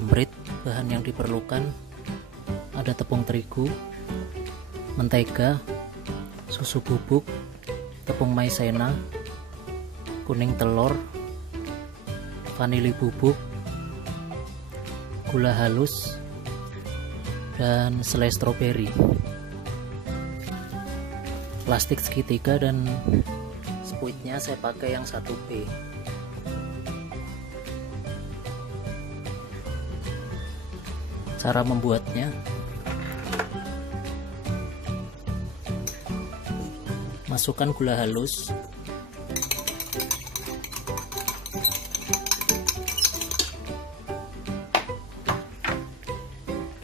jumrit. Bahan yang diperlukan ada tepung terigu, mentega, susu bubuk, tepung maizena, kuning telur, vanili bubuk, gula halus, dan selai stroberi. Plastik segitiga dan spuitnya saya pakai yang 1B. Cara membuatnya: masukkan gula halus,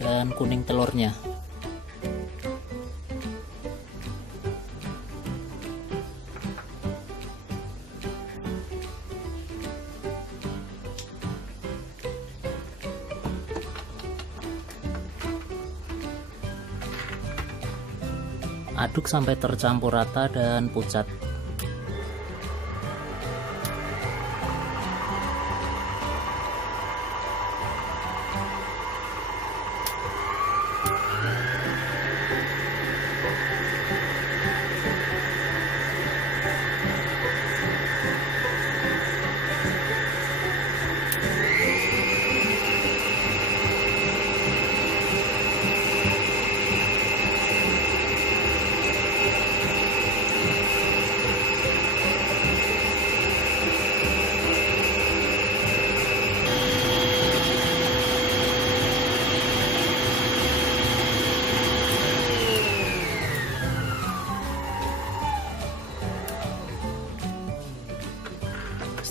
dan kuning telurnya. Aduk sampai tercampur rata dan pucat.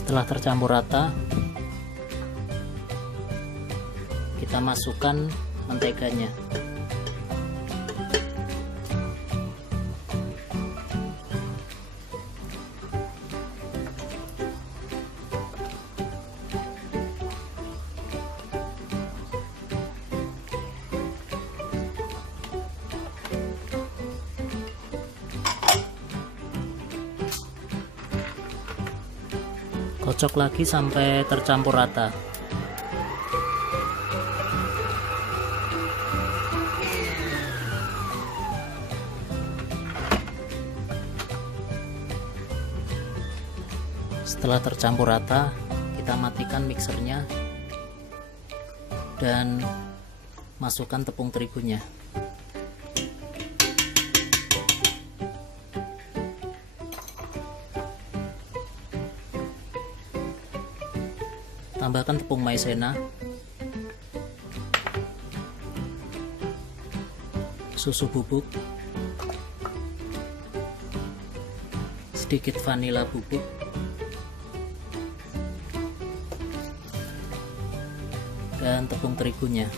Setelah tercampur rata, kita masukkan menteganya. Kocok lagi sampai tercampur rata. Setelah tercampur rata, kita matikan mixernya dan masukkan tepung terigunya. Tambahkan tepung maizena, susu bubuk, sedikit vanila bubuk, dan tepung terigunya.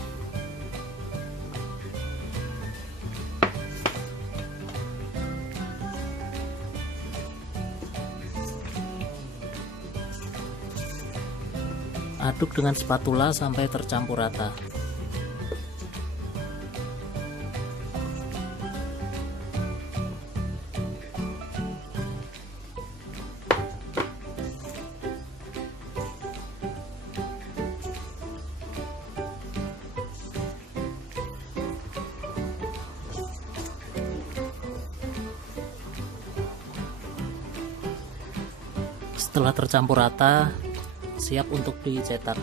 Aduk dengan spatula sampai tercampur rata. Setelah tercampur rata, siap untuk dicetak.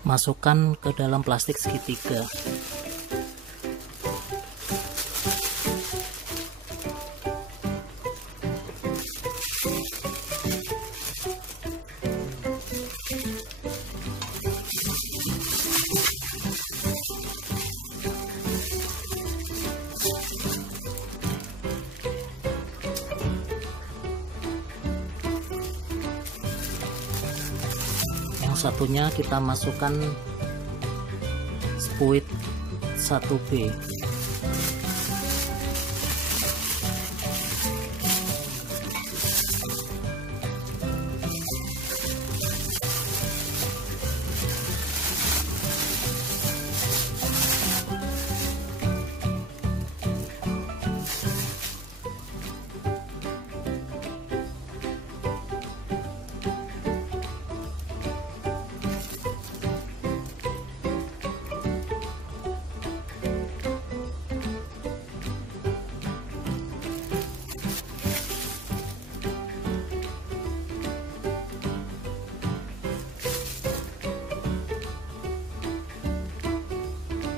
Masukkan ke dalam plastik segitiga. Satunya kita masukkan spuit 1B.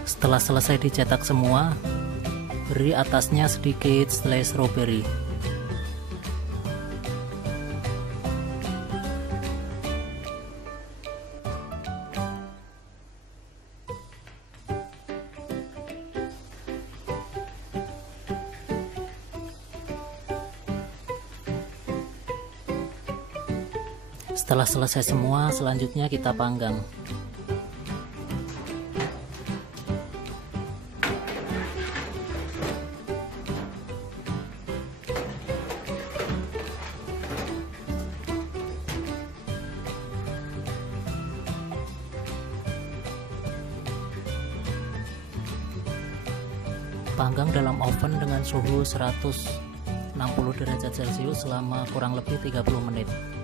Setelah selesai dicetak semua, beri atasnya sedikit selai strawberry. Setelah selesai semua, selanjutnya kita panggang. Panggang dalam oven dengan suhu 160 derajat Celcius selama kurang lebih 30 menit.